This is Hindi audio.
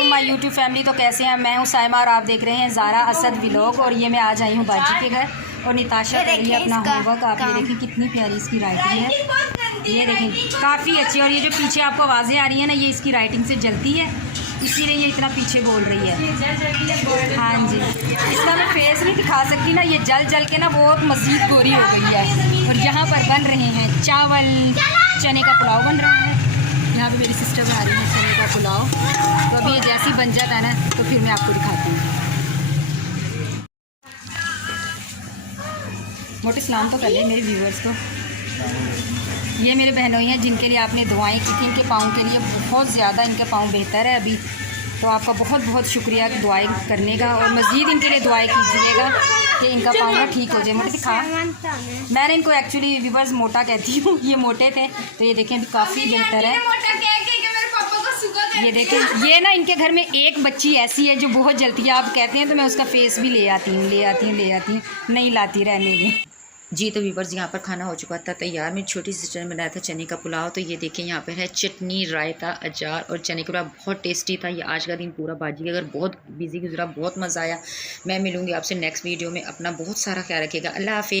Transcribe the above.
वालेकुम माय यूट्यूब फैमिली। तो कैसे हैं? मैं हूं साइमा और आप देख रहे हैं ज़ारा असद व्लॉग। और ये मैं आज आई हूं बाजी के घर और निताशा कर रही है अपना होमवर्क। आप ये देखें कितनी प्यारी इसकी राइटिंग है, ये देखें काफ़ी अच्छी। और ये जो पीछे आपको आवाज़ें आ रही है ना, ये इसकी राइटिंग से जलती है, इसीलिए ये इतना पीछे बोल रही है। हाँ जी, इसका मैं फेस नहीं दिखा सकती ना, ये जल जल के ना बहुत मज़ीद गोरी हो गई है। और यहाँ पर बन रहे हैं चावल, चने का पुलाव बन रहा है। यहाँ पे मेरी सिस्टर बना रही है चने का पुलाव। तो अभी ये जैसे ही बन जाता है ना तो फिर मैं आपको दिखाती हूँ। मोटे सलाम तो कर ले मेरे व्यूवर्स को। ये मेरे बहनों हैं जिनके लिए आपने दुआएं की थी। इनके पाँव के लिए बहुत ज़्यादा, इनके पाँव बेहतर है अभी। तो आपका बहुत बहुत शुक्रिया दुआएं करने का, और मज़ीद इनके लिए दुआएं कीजिएगा कि इनका पाँव ना ठीक हो जाए। मोटे दिखा, मैंने इनको एक्चुअली व्यूवर्स मोटा कहती हूँ, ये मोटे थे। तो ये देखें अभी काफ़ी बेहतर है। ये देखें, ये ना इनके घर में एक बच्ची ऐसी है जो बहुत जलती है। आप कहते हैं तो मैं उसका फेस भी ले आती हूँ, नहीं लाती रहने की जी। तो व्यूवर्स यहाँ पर खाना हो चुका था तैयार। मेरी छोटी सिस्टर ने बनाया था चने का पुलाव। तो ये देखें यहाँ पर है चटनी, रायता, अचार और चने का पुलाव बहुत टेस्टी था। ये आज का दिन पूरा बाजी के अगर बहुत बिजी गुजरा, बहुत मज़ा आया। मैं मिलूँगी आपसे नेक्स्ट वीडियो में। अपना बहुत सारा ख्याल रखिएगा। अल्लाह हाफिज़।